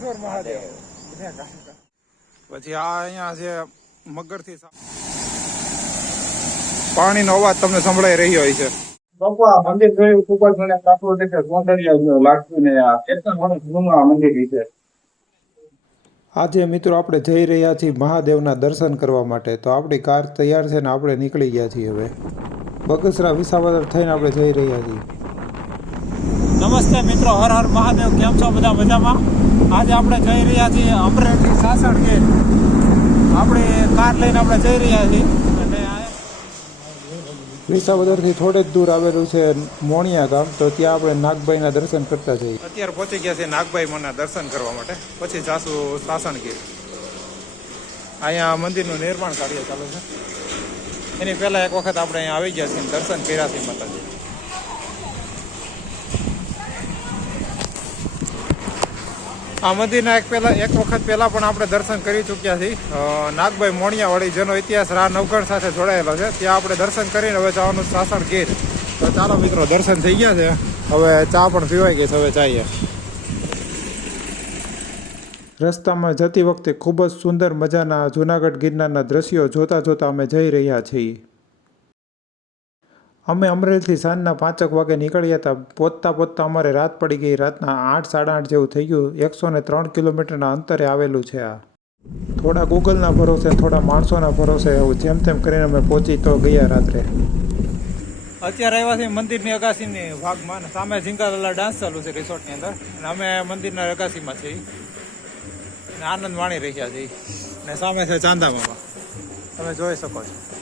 હિરણેશ્વર મહાદેવ. પછી આ અહીંયા છે મગરથી પાણીનો અવાજ તમને સંભળાઈ રહ્યો હોય છે બાપા મંદિર જોયું ખૂબ જ મને પ્રાકૃતિક સૌંદર્ય લાગતું ને આ કેટલા જૂનું મંદિર છે આજે મિત્રો આપણે જઈ રહ્યા છીએ મહાદેવના દર્શન કરવા માટે. તો આપણી કાર તૈયાર છે ને આપણે નીકળી ગયા છીએ હવે. બગસરા વિસાવદર થઈને આપણે જઈ રહ્યા છીએ. નમસ્તે મિત્રો હર હર મહાદેવ. કેમ છો બધા મજામાં? આજે આપણે જઈ રહ્યા છીએ અમરેલી સાસણ કે આપણે કાર લઈને આપણે જઈ રહ્યા છીએ. અને વિસાવદરથી થોડે જ દૂર આવેલું છે મોણિયા ગામ તો ત્યાં આપણે નાગભાઈના દર્શન કરતા જઈએ. અત્યારે પહોંચી ગયા છે નાગભાઈ મના દર્શન કરવા માટે. પછી જાસુ સાસણગીર અહીંયા મંદિરનું નિર્માણ કાર્ય ચાલે છે. એની પહેલા એક વખત આપણે અહીંયા આવી ગયા છીએ દર્શન કર્યા છે માતાજી. આ મંદિરના એક પહેલા એક વખત પહેલા પણ આપણે દર્શન કરી ચૂક્યા છીએ. નાગભાઈ મોણિયાવાળી, જેનો ઇતિહાસ રા નવગણ સાથે જોડાયેલો છે, ત્યાં આપણે દર્શન કરીને હવે જવાનું સાસણ ગીર. તો ચાલો મિત્રો, દર્શન થઈ ગયા છે. હવે ચા પણ પીવાઈ ગઈ છે, હવે ચાઈએ. રસ્તામાં જતી વખતે ખૂબ જ સુંદર મજાના જૂનાગઢ ગિરનારના દ્રશ્યો જોતા જોતા અમે જઈ રહ્યા છીએ. અમે અમરેલીથી સાંજના પાંચક વાગે નીકળ્યા હતા. પહોંચતા પહોંચતા અમારે રાત પડી ગઈ. રાતના આઠ, સાડા આઠ જેવું થઈ ગયું. એકસો ને ત્રણ કિલોમીટરના અંતરે આવેલું છે આ. થોડા ગૂગલના ભરોસે, થોડા માણસોના ભરોસે જેમ તેમ કરીને અમે પહોંચી તો ગયા રાત્રે. અત્યારે આવ્યા છીએ મંદિરની અગાસીની ભાગમાં સામે ઝીંકાલાલા ડાન્સ ચાલુ છે રિસોર્ટની અંદર. અને અમે મંદિરના અગાસીમાં છીએ. આનંદ માણી રહ્યા છીએ. અને સામે છે ચાંદા મામા. તમે જોઈ શકો છો.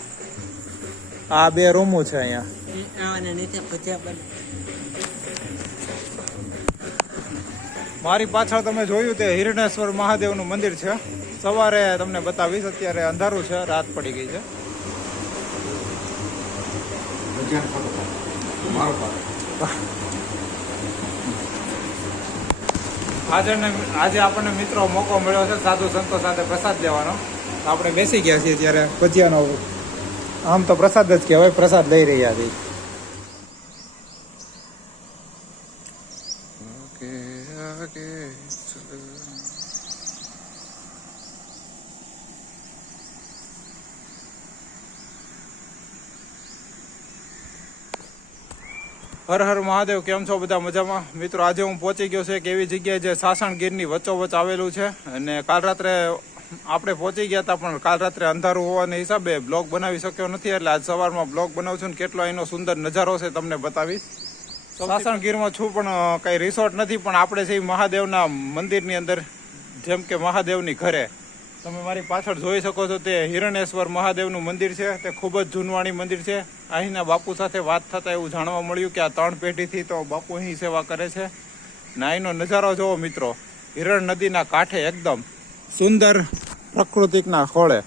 આ બે રૂમો છે અહીંયા. મારી પાછળ તમે જોયું તે હિરણેશ્વર મહાદેવનું મંદિર છે. સવારે તમને બતાવીશ અત્યારે અંધારું છે રાત પડી ગઈ છે. આજે આજે આપણને મિત્રો મોકો મળ્યો છે સાધુ સંતો સાથે પ્રસાદ લેવાનો. આપણે બેસી ગયા છીએ ત્યારે ભજીયાનો આમ તો પ્રસાદ જ કહેવાય, પ્રસાદ લઈ રહ્યા છે. હર હર મહાદેવ, કેમ છો બધા મજામાં? મિત્રો, આજે હું પહોંચી ગયો છે એક એવી જગ્યાએ જે સાસણ ગીરની વચ્ચોવચ આવેલું છે અને કાલ રાત્રે આપણે પહોંચી ગયા હતા પણ કાલ રાત્રે અંધારું હોવાના હિસાબે બ્લોગ બનાવી શક્યો નથી એટલે આજ સવારમાં બ્લોગ બનાવું છું ને કેટલો એનો સુંદર નજારો છે તમને બતાવીશ. સાસણગીરમાં છું પણ કંઈ કઈ રિસોર્ટ નથી પણ આપણે છે મહાદેવના મંદિરની અંદર જેમ કે મહાદેવની ઘરે. તમે મારી પાછળ જોઈ શકો છો તે હિરણેશ્વર મહાદેવનું મંદિર છે તે ખૂબ જ જૂનવાણી મંદિર છે. અહીંના બાપુ સાથે વાત થતાં એવું જાણવા મળ્યું કે આ ત્રણ પેઢીથી તો બાપુ અહીં સેવા કરે છે. ને અહીંનો નજારો જોવો મિત્રો હિરણ નદીના કાંઠે એકદમ સુંદર પ્રકૃતિકના ખોળે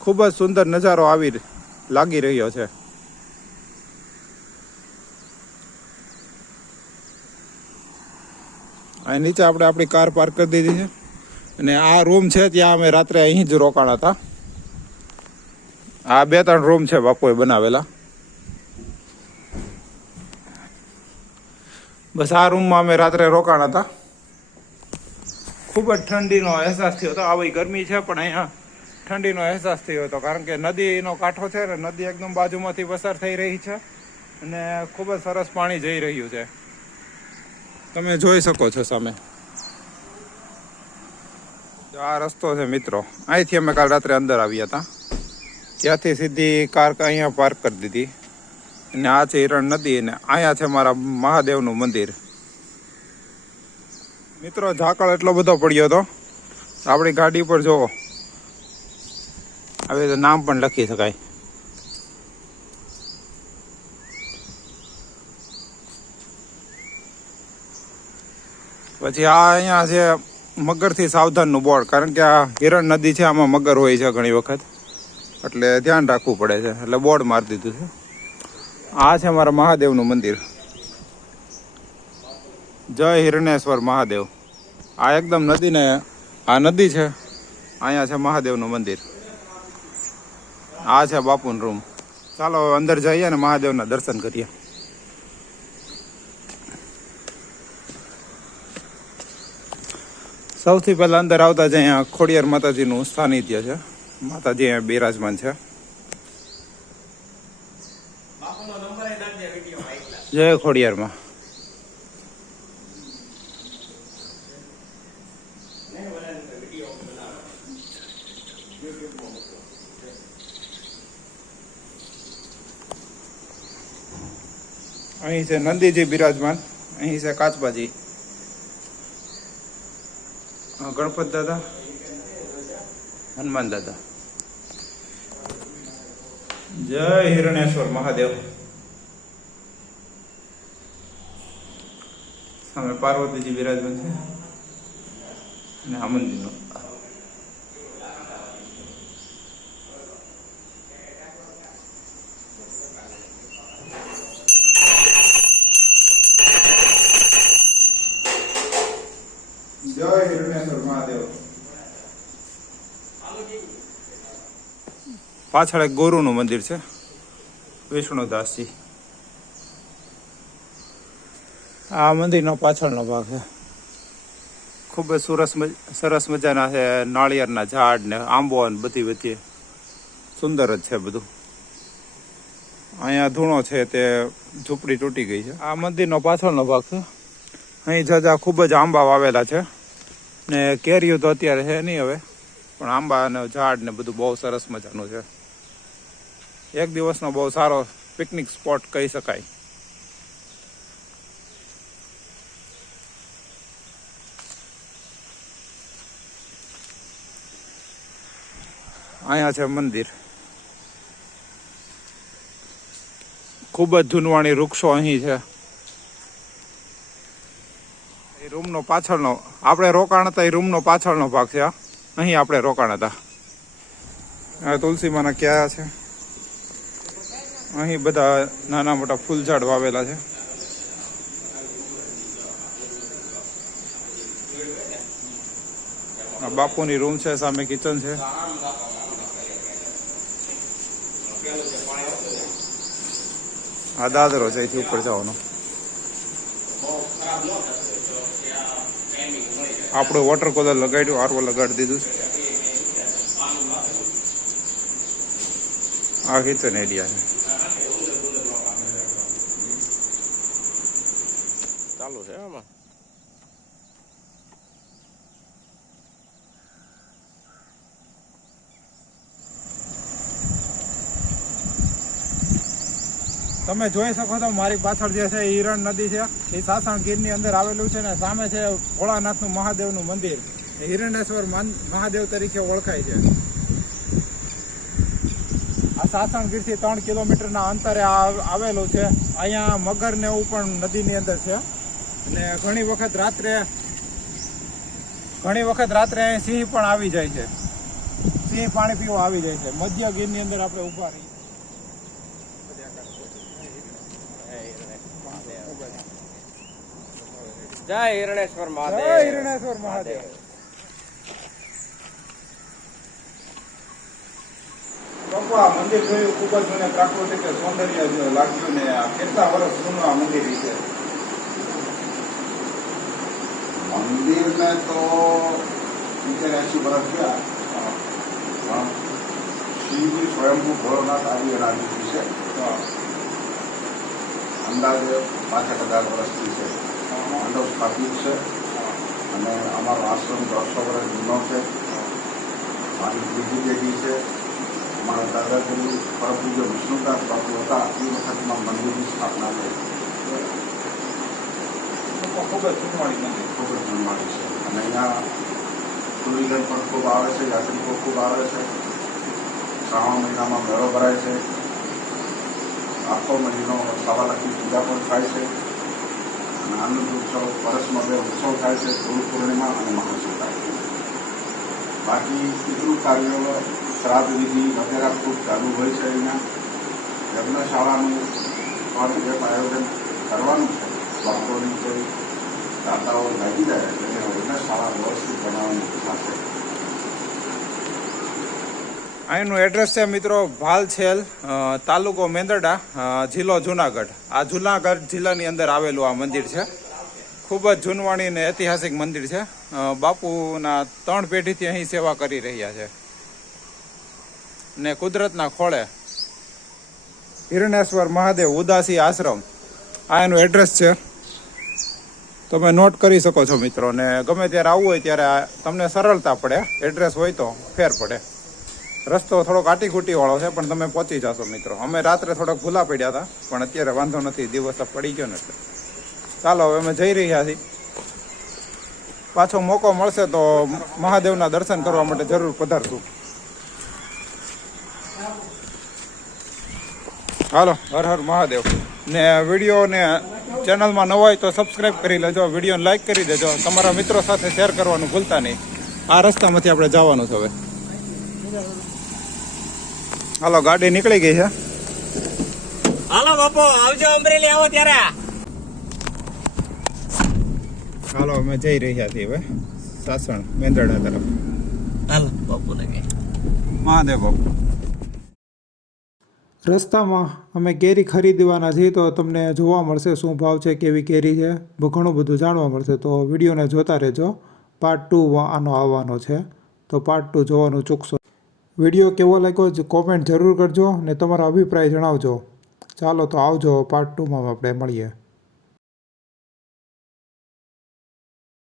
ખૂબ જ સુંદર નજારો આવી લાગી રહ્યો છે. અહીં નીચે આપણે આપણી કાર પાર્ક કરી દીધી છે. અને આ રૂમ છે ત્યાં અમે રાત્રે અહીં જ રોકાણા હતા. આ બે ત્રણ રૂમ છે બાપુએ બનાવેલા. બસ આ રૂમમાં અમે રાત્રે રોકાણા હતા. ખૂબ જ ઠંડીનો અહેસાસ થયો હતો. આવી ગરમી છે, પણ અહીંયા ઠંડીનો અહેસાસ થયો હતો, કારણ કે નદીનો કાંઠો છે ને, નદી એકદમ બાજુમાંથી પસાર થઈ રહી છે અને ખૂબ જ સરસ પાણી જઈ રહ્યું છે. તમે જોઈ શકો છો સામે. આ રસ્તો છે મિત્રો, અહીંથી અમે કાલ રાત્રે અંદર આવ્યા હતા. ત્યાંથી સીધી કાર અહીંયા પાર્ક કરી દીધી. અને આ છે હિરણ નદી અને અહીંયા છે મારા મહાદેવનું મંદિર. મિત્રો, ઝાકળ એટલો બધો પડ્યો હતો. આપણી ગાડી પર જોવો હવે તો નામ પણ લખી શકાય. પછી આ અહીંયા છે મગરથી સાવધાનનું બોર્ડ કારણ કે આ હિરણ નદી છે, આમાં મગર હોય છે ઘણી વખત. એટલે ધ્યાન રાખવું પડે છે. એટલે બોર્ડ મારી દીધું છે. આ છે મારા મહાદેવનું મંદિર. જય હિરણેશ્વર મહાદેવ. આ એકદમ નદીને આ નદી છે અહીંયા છે મહાદેવનું મંદિર. આ છે બાપુનું રૂમ ચાલો અંદર જઈએ ને મહાદેવના દર્શન કરીએ. સૌથી પહેલાં અંદર આવતા જ અહીંયા ખોડિયાર માતાજીનું સાનિધ્ય છે. માતાજી અહીંયા બિરાજમાન છે. જય ખોડિયારમાં. અહીં છે નંદીજી બિરાજમાન અહીં છે કાચબાજી. ગણપત દાદા. હનુમાન દાદા. જય હિરણેશ્વર મહાદેવ. સામે પાર્વતીજી બિરાજમાન છે. અને આ મંદિરનો. પાછળ એક ગોરુનું મંદિર છે. વિષ્ણુદાસજી. આ મંદિરનો પાછળનો ભાગ છે. ખૂબ જ સરસ સરસ મજાના છે. નાળિયેરના ઝાડ ને આંબો ને બધી બધી સુંદર જ છે બધું. અહીંયા ધૂણો છે તે ઝૂંપડી તૂટી ગઈ છે. આ મંદિરનો પાછળનો ભાગ છે. અહીં જાજા ખૂબ જ આંબા વાવેલા છે. ને કેરીઓ તો અત્યારે છે નહીં હવે. પણ આંબા ને ઝાડ ને બધું બહુ સરસ મજાનું છે. એક દિવસનો બહુ સારો પિકનિક સ્પોટ કહી શકાય. અહીંયા છે મંદિર. ખૂબ જ જૂનવાણી વૃક્ષો અહીં છે. એ રૂમનો પાછળનો, આપણે રોકાણ હતા એ રૂમનો પાછળનો ભાગ છે અહીં આપણે રોકાણ હતા. તુલસી તુલસીમાના ક્યાં છે? અહીં બધા નાના મોટા ફૂલ ઝાડ વાવેલા છે. આ બાપુની રૂમ છે, સામે કિચન છે. આ દાદરો છે, અહીંથી ઉપર જવાનો. આપણું વોટર કુલર લગાડ્યું, આરવો લગાડી દીધું છે. આ કિચન એરિયા છે ચાલુ છે આમાં તમે જોઈ શકો છો, મારી પાછળ જે છે હિરણ નદી છે. એ સાસણ ગીરની અંદર આવેલું છે ને, સામે છે ભોળાનાથનું મહાદેવનું મંદિર. હિરણેશ્વર મહાદેવ તરીકે ઓળખાય છે. આ સાસણ ગીરથી ત્રણ કિલોમીટરના અંતરે આવેલું છે. અહીંયા મગર ને એવું પણ નદીની અંદર છે. અને ઘણી વખત રાત્રે, ઘણી વખત રાત્રે સિંહ પણ આવી જાય છે. સિંહ પાણી પીવા આવી જાય છે. મધ્ય ગીરની અંદર આપણે ઊભા રહીએ. જય હિરણેશ્વર જય હિરણેશ્વર મહાદેવ. આ મંદિર જોયું ખૂબ જ મને પ્રાકૃતિક સૌંદર્ય લાગ્યું ને કેટલા વર્ષ જૂનું આ મંદિર છે? મંદિર ને તો સિત્તેર એસી વર્ષ થયા શિવજી સ્વયંભૂ ભોળનાથ આવી એના છે. અંદાજે પાંચેક હજાર વર્ષથી છે. મંડપ સ્થાપિત છે અને અમારો આશ્રમ દોઢસો વર્ષ જૂનો છે. મારી ત્રીજી પેઢી છે. અમારા દાદાગુરુ પરમ પૂજ્ય વિષ્ણુદાસ બાપુ હતા. એ વખતમાં મંદિરની સ્થાપના થઈ. ખૂબ જ જૂનવાળી મંદિર. ખૂબ જ જૂનવાળી છે. અને અહીંયા ટુરિઝમ પણ ખૂબ આવે છે. યાત્રિકો ખૂબ આવે છે. શ્રાવણ મહિનામાં મેળો ભરાય છે. આખો મહિનો સવા પૂજા પણ થાય છે. અને આનંદ ઉત્સવ વર્ષમાં બે ઉત્સવ થાય છે, ગુરુ પૂર્ણિમા અને મહાશિવરાત્રિ. બાકી પિતૃ કાર્યો શ્રાદ્ધ વિધિ વગેરે ખૂબ ચાલુ હોય છે અહીંયા. યજ્ઞશાળાનું પણ જે આયોજન કરવાનું છે. ભક્તોની જે દાતાઓ લાગી જાય એટલે યજ્ઞશાળા વ્યવસ્થિત બનાવવાની છે. અહીંનું એડ્રેસ છે મિત્રો ભાલછેલ તાલુકો મેંદરડા જિલ્લો જુનાગઢ. આ જુનાગઢ જિલ્લાની અંદર આવેલું આ મંદિર છે. ખૂબ જ જૂનવાણી અને ઐતિહાસિક મંદિર છે. બાપુના ત્રણ પેઢીથી અહીં સેવા કરી રહ્યા છે. ને કુદરતના ખોળે હિરણેશ્વર મહાદેવ ઉદાસી આશ્રમ. આ એનું એડ્રેસ છે. તમે નોટ કરી શકો છો મિત્રો. ને ગમે ત્યારે આવવું હોય ત્યારે તમને સરળતા પડે. એડ્રેસ હોય તો ફેર પડે. રસ્તો થોડો કાટીકૂટી વાળો છે, પણ તમે પહોંચી જશો મિત્રો. અમે રાત્રે થોડોક ભૂલા પડ્યા હતા, પણ અત્યારે વાંધો નથી, દિવસ પડી ગયો ને ચાલો, હવે અમે જઈ રહ્યા છીએ. પાછો મોકો મળશે તો મહાદેવના દર્શન કરવા માટે જરૂર પધારશું. હાલો, હર હર મહાદેવ. ને વીડિયો ને ચેનલમાં નવા હોય તો સબસ્ક્રાઇબ કરી લેજો, વિડીયોને લાઈક કરી દેજો. તમારા મિત્રો સાથે શેર કરવાનું ભૂલતા નહીં. આ રસ્તામાંથી આપણે જવાનું છે હવે. હાલો ગાડી નીકળી ગઈ છે. હાલો બાપો આવજો અમરેલી આવો ત્યારે. હાલો અમે જઈ રહ્યા છીએ હવે. સાસણ મેંદરડા તરફ. હાલો બાપુ ને કે મહાદેવ બાપુ. રસ્તામાં અમે કેરી ખરીદવાના છીએ તો તમને જોવા મળશે શું ભાવ છે કેવી કેરી છે ઘણું બધું જાણવા મળશે. તો વિડીયોને જોતા રહેજો. પાર્ટ ટુ આનો આવવાનો છે. તો પાર્ટ ટુ જોવાનું ચૂકશો. વીડિયો કેવો લાગ્યો કોમેન્ટ જરૂર કરજો ને તમારો અભિપ્રાય જણાવજો. ચાલો તો આવજો પાર્ટ ટુમાં આપણે મળીએ.